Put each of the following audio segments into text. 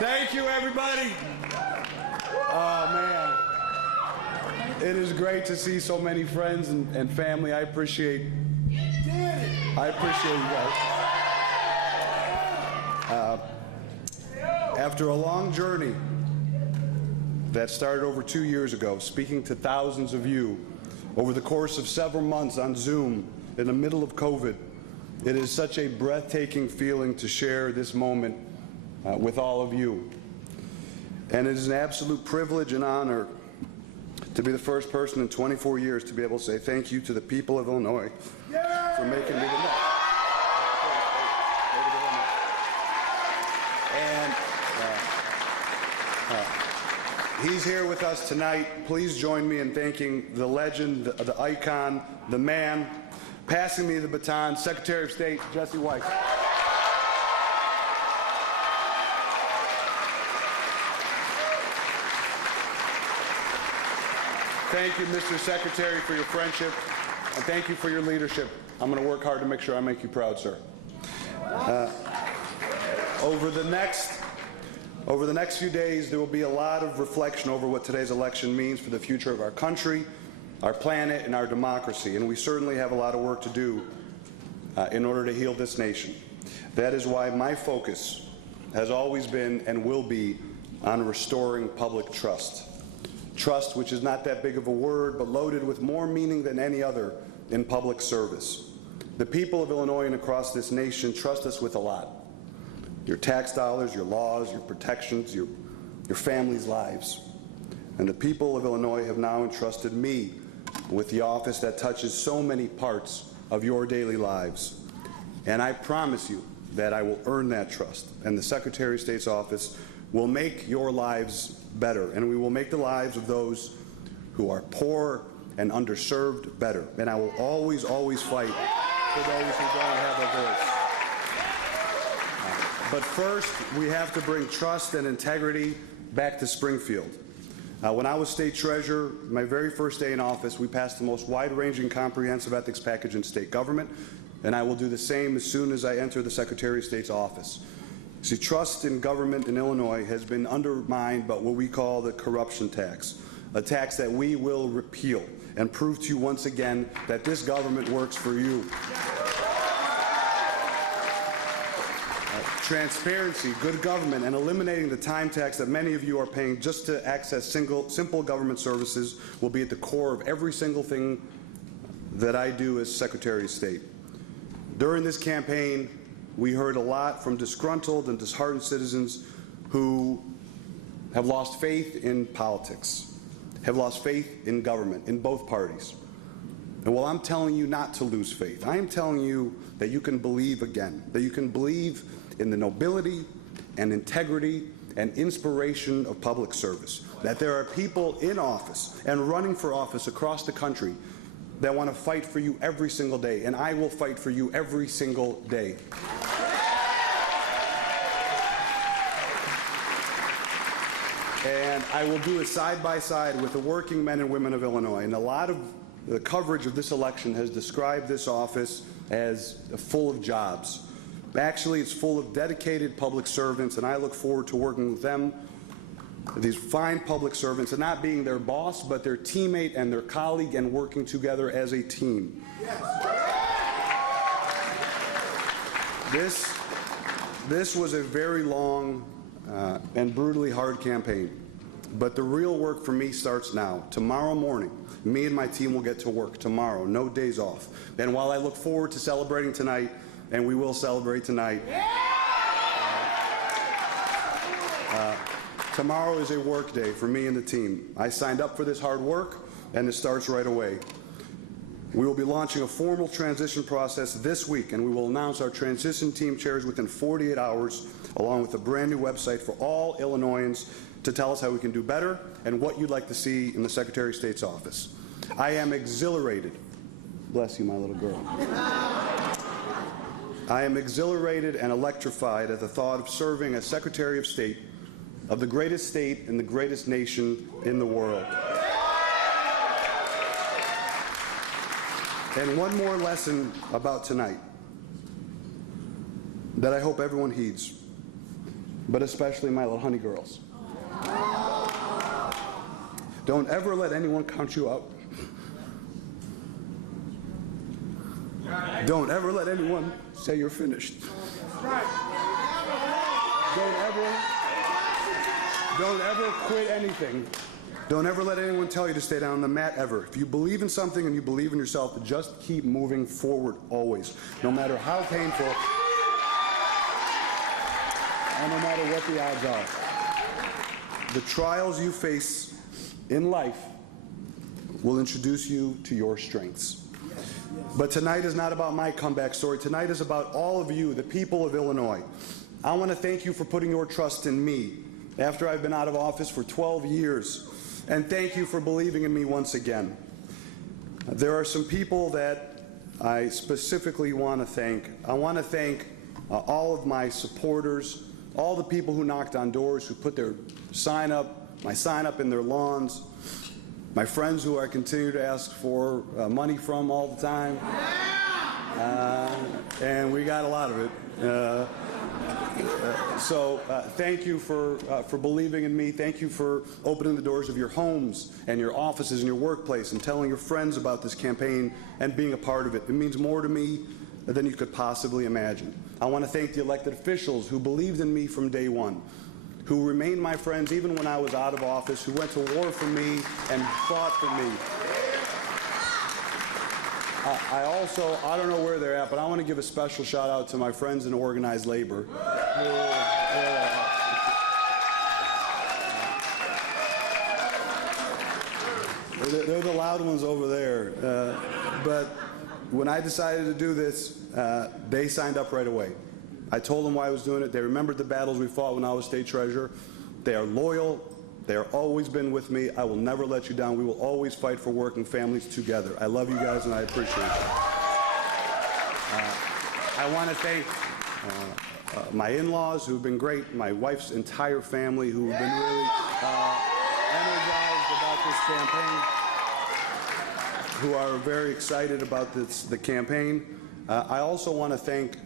Thank you, everybody. Oh, man. It is great to see so many friends and family. I appreciate you guys. After a long journey that started over 2 years ago, speaking to thousands of you over the course of several months on Zoom in the middle of COVID, it is such a breathtaking feeling to share this moment with all of you. And it is an absolute privilege and honor to be the first person in 24 years to be able to say thank you to the people of Illinois for making me the next. And he's here with us tonight. Please join me in thanking the legend, the icon, the man, passing me the baton, Secretary of State Jesse Weiss. Thank you, Mr. Secretary, for your friendship, and thank you for your leadership. I'm going to work hard to make sure I make you proud, sir. Over the next few days, there will be a lot of reflection over what today's election means for the future of our country, our planet, and our democracy, and we certainly have a lot of work to do in order to heal this nation. That is why my focus has always been and will be on restoring public trust. Trust, which is not that big of a word, but loaded with more meaning than any other in public service. The people of Illinois and across this nation trust us with a lot. Your tax dollars, your laws, your protections, your family's lives. And the people of Illinois have now entrusted me with the office that touches so many parts of your daily lives. And I promise you that I will earn that trust, and the Secretary of State's office will make your lives better, and we will make the lives of those who are poor and underserved better. And I will always, always fight for those who don't have a voice. But first, we have to bring trust and integrity back to Springfield. When I was state treasurer, my very first day in office, we passed the most wide-ranging comprehensive ethics package in state government, and I will do the same as soon as I enter the Secretary of State's office. See, trust in government in Illinois has been undermined by what we call the corruption tax, a tax that we will repeal and prove to you once again that this government works for you. Transparency, good government, and eliminating the time tax that many of you are paying just to access simple government services will be at the core of every single thing that I do as Secretary of State. During this campaign, we heard a lot from disgruntled and disheartened citizens who have lost faith in politics, have lost faith in government, in both parties. And while I'm telling you not to lose faith, I am telling you that you can believe again, that you can believe in the nobility and integrity and inspiration of public service, that there are people in office and running for office across the country that want to fight for you every single day, and I will fight for you every single day. And I will do it side by side with the working men and women of Illinois. And a lot of the coverage of this election has described this office as full of jobs. Actually, it's full of dedicated public servants, and I look forward to working with them, these fine public servants, and not being their boss, but their teammate and their colleague, and working together as a team. Yes. This was a very long and brutally hard campaign, but the real work for me starts now. Tomorrow morning, me and my team will get to work tomorrow, no days off. And while I look forward to celebrating tonight, and we will celebrate tonight, tomorrow is a work day for me and the team. I signed up for this hard work, and it starts right away. We will be launching a formal transition process this week, and we will announce our transition team chairs within 48 hours, along with a brand new website for all Illinoisans to tell us how we can do better and what you'd like to see in the Secretary of State's office. I am exhilarated. Bless you, my little girl. I am exhilarated and electrified at the thought of serving as Secretary of State of the greatest state and the greatest nation in the world. And one more lesson about tonight that I hope everyone heeds. but especially my little honey girls. Don't ever let anyone count you out. Don't ever let anyone say you're finished. Don't ever quit anything. Don't ever let anyone tell you to stay down on the mat, ever. If you believe in something and you believe in yourself, just keep moving forward always, no matter how painful and no matter what the odds are. The trials you face in life will introduce you to your strengths. But tonight is not about my comeback story. Tonight is about all of you, the people of Illinois. I want to thank you for putting your trust in me after I've been out of office for 12 years. And thank you for believing in me once again. There are some people that I specifically want to thank. I want to thank all of my supporters, all the people who knocked on doors, who put their my sign up in their lawns, my friends who I continue to ask for money from all the time, and we got a lot of it. So thank you for believing in me. Thank you for opening the doors of your homes and your offices and your workplace and telling your friends about this campaign and being a part of it. It means more to me than you could possibly imagine. I want to thank the elected officials who believed in me from day one, who remained my friends even when I was out of office, who went to war for me and fought for me. I don't know where they're at, but I want to give a special shout out to my friends in organized labor. They're the loud ones over there. But when I decided to do this, they signed up right away. I told them why I was doing it. They remembered the battles we fought when I was state treasurer. They are loyal. They have always been with me. I will never let you down. We will always fight for working families together. I love you guys, and I appreciate it. I want to thank my in-laws, who have been great, my wife's entire family, who have been really energized about this campaign, who are very excited about the campaign. I also want to thank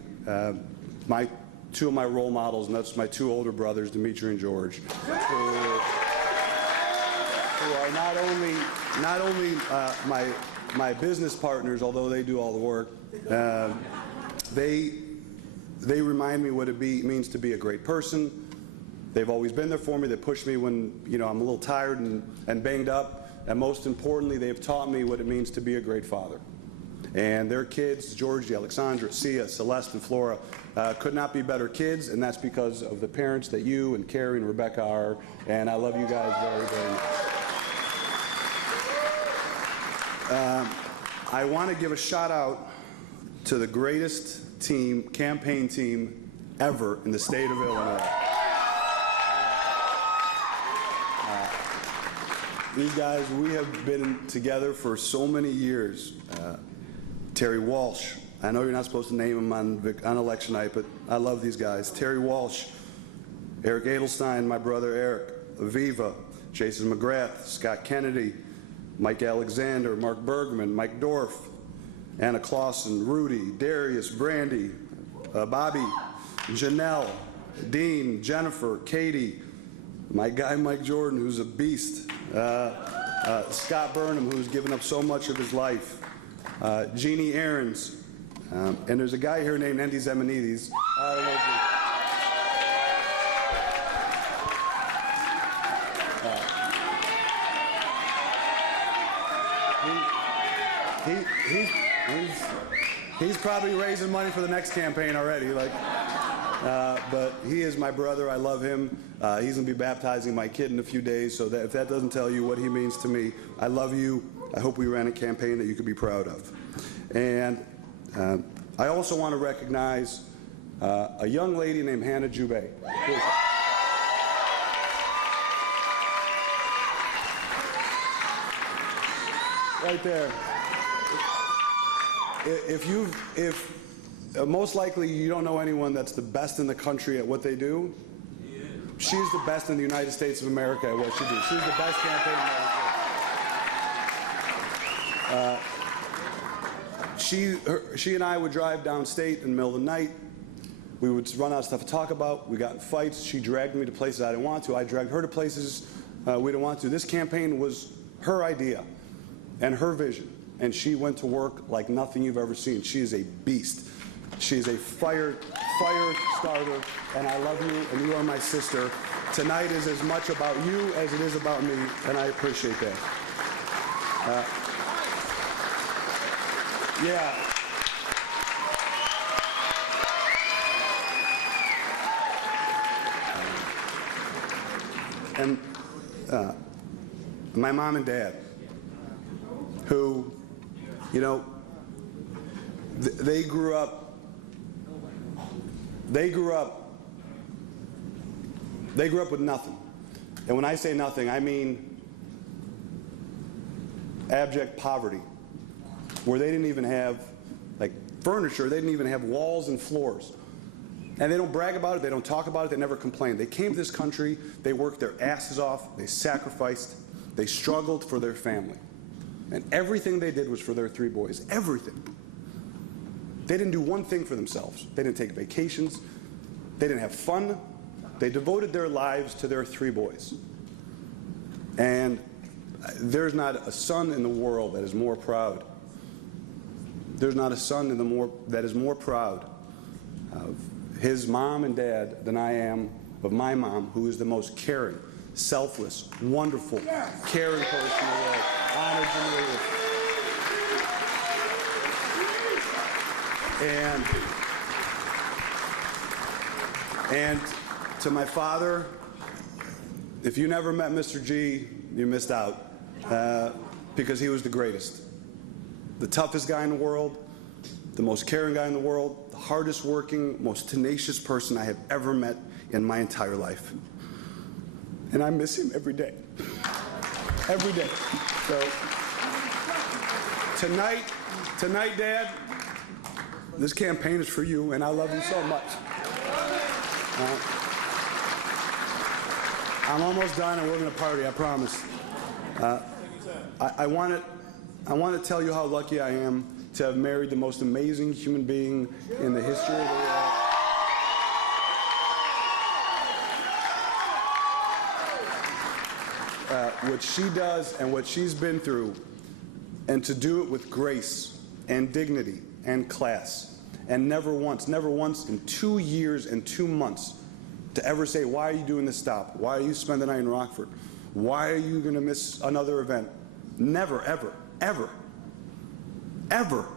two of my role models, and that's my two older brothers, Dimitri and George, who are not only my business partners, although they do all the work. They remind me what it means to be a great person. They've always been there for me. They push me when I'm a little tired and banged up. And most importantly, they've taught me what it means to be a great father. And their kids, Georgie, Alexandra, Sia, Celeste, and Flora, could not be better kids, and that's because of the parents that you and Carrie and Rebecca are. And I love you guys very, very much. I want to give a shout out to the greatest campaign team ever in the state of Illinois. These guys, we have been together for so many years. Terry Walsh, I know you're not supposed to name him on election night, but I love these guys. Terry Walsh, Eric Edelstein, my brother Eric, Aviva, Jason McGrath, Scott Kennedy, Mike Alexander, Mark Bergman, Mike Dorff, Anna Clausen, Rudy, Darius, Brandy, Bobby, Janelle, Dean, Jennifer, Katie, my guy Mike Jordan, who's a beast, Scott Burnham, who's given up so much of his life, Jeannie Aarons, and there's a guy here named Andy Zemenides. I don't know if he's probably raising money for the next campaign already. But he is my brother. I love him. He's going to be baptizing my kid in a few days, so that if that doesn't tell you what he means to me, I love you. I hope we ran a campaign that you could be proud of. And I also want to recognize a young lady named Hannah Jubei. Right there. If most likely you don't know anyone that's the best in the country at what they do, she's the best in the United States of America at what she does. She's the best campaign manager. She and I would drive downstate in the middle of the night. We would run out of stuff to talk about. We got in fights. She dragged me to places I didn't want to. I dragged her to places we didn't want to. This campaign was her idea and her vision, and she went to work like nothing you've ever seen. She is a beast. She is a fire starter, and I love you, and you are my sister. Tonight is as much about you as it is about me, and I appreciate that. Yeah. And my mom and dad, who, you know, they grew up with nothing. And when I say nothing, I mean abject poverty, where they didn't even have, like, furniture. They didn't even have walls and floors. And they don't brag about it, they don't talk about it, they never complain. They came to this country, they worked their asses off, they sacrificed, they struggled for their family. And everything they did was for their 3 boys, everything. They didn't do one thing for themselves. They didn't take vacations, they didn't have fun. They devoted their lives to their 3 boys. And there's not a son in the world that is more proud. There's not a son that is more proud of his mom and dad than I am of my mom, who is the most caring, selfless, wonderful, caring person in the world. Honored and to my father, if you never met Mr. G, you missed out, because he was the greatest. The toughest guy in the world, the most caring guy in the world, the hardest working, most tenacious person I have ever met in my entire life. And I miss him every day. Every day. So, tonight, Dad, this campaign is for you, and I love you so much. I'm almost done, and we're going to party, I promise. I want to tell you how lucky I am to have married the most amazing human being in the history of the world. What she does and what she's been through, and to do it with grace and dignity and class, and never once in 2 years and 2 months to ever say, why are you doing this stop? Why are you spending the night in Rockford? Why are you going to miss another event? Never, ever, ever, ever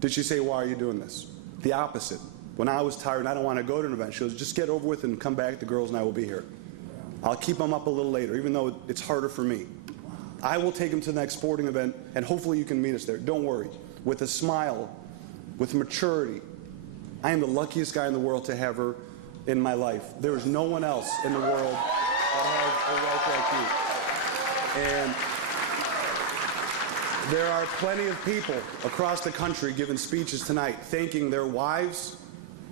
did she say, why are you doing this? The opposite. When I was tired and I don't want to go to an event, she goes, just get over with and come back. The girls and I will be here. I'll keep them up a little later, even though it's harder for me. I will take them to the next sporting event, and hopefully you can meet us there. Don't worry. With a smile, with maturity. I am the luckiest guy in the world to have her in my life. There is no one else in the world that has a wife like you. And there are plenty of people across the country giving speeches tonight thanking their wives.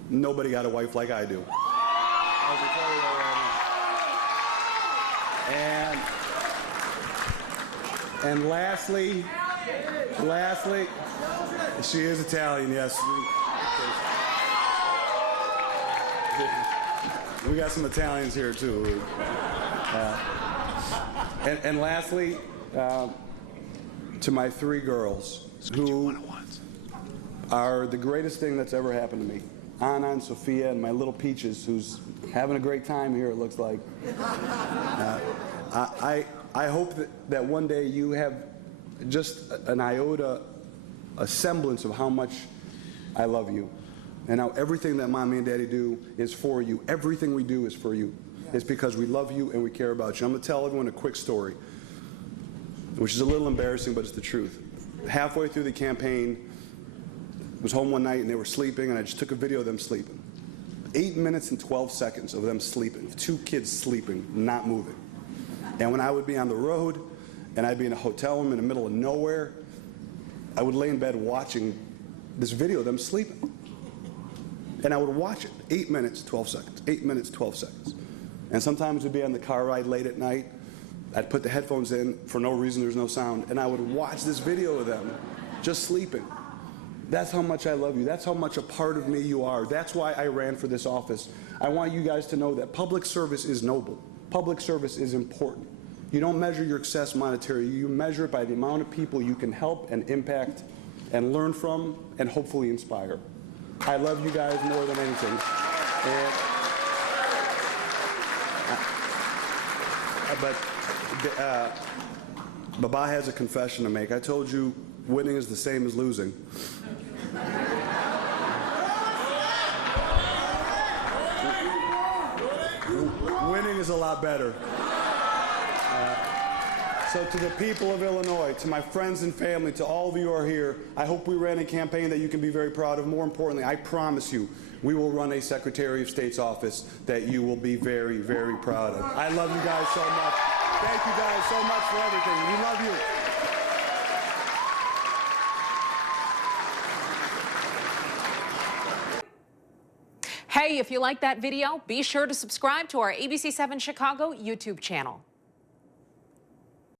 Nobody got a wife like I do. I can tell you that right now. And lastly, she is Italian, yes. We got some Italians here too. And lastly, to my 3 girls who are the greatest thing that's ever happened to me. Anna and Sophia and my little Peaches, who's having a great time here, it looks like. I hope that one day you have just an iota, a semblance of how much I love you. And how everything that Mommy and Daddy do is for you. Everything we do is for you. It's because we love you and we care about you. I'm going to tell everyone a quick story, which is a little embarrassing, but it's the truth. Halfway through the campaign, I was home one night and they were sleeping, and I just took a video of them sleeping. 8 minutes and 12 seconds of them sleeping, 2 kids sleeping, not moving. And when I would be on the road and I'd be in a hotel room in the middle of nowhere, I would lay in bed watching this video of them sleeping. And I would watch it, 8 minutes, 12 seconds, 8 minutes, 12 seconds. And sometimes we'd be on the car ride late at night. I'd put the headphones in for no reason, there's no sound, and I would watch this video of them just sleeping. That's how much I love you. That's how much a part of me you are. That's why I ran for this office. I want you guys to know that public service is noble. Public service is important. You don't measure your success monetarily. You measure it by the amount of people you can help and impact and learn from and hopefully inspire. I love you guys more than anything. Baba has a confession to make. I told you winning is the same as losing. Winning is a lot better. So to the people of Illinois, to my friends and family, to all of you who are here, I hope we ran a campaign that you can be very proud of. More importantly, I promise you, we will run a Secretary of State's office that you will be very, very proud of. I love you guys so much. Thank you guys so much for everything. We love you. Hey, if you like that video, be sure to subscribe to our ABC7 Chicago YouTube channel.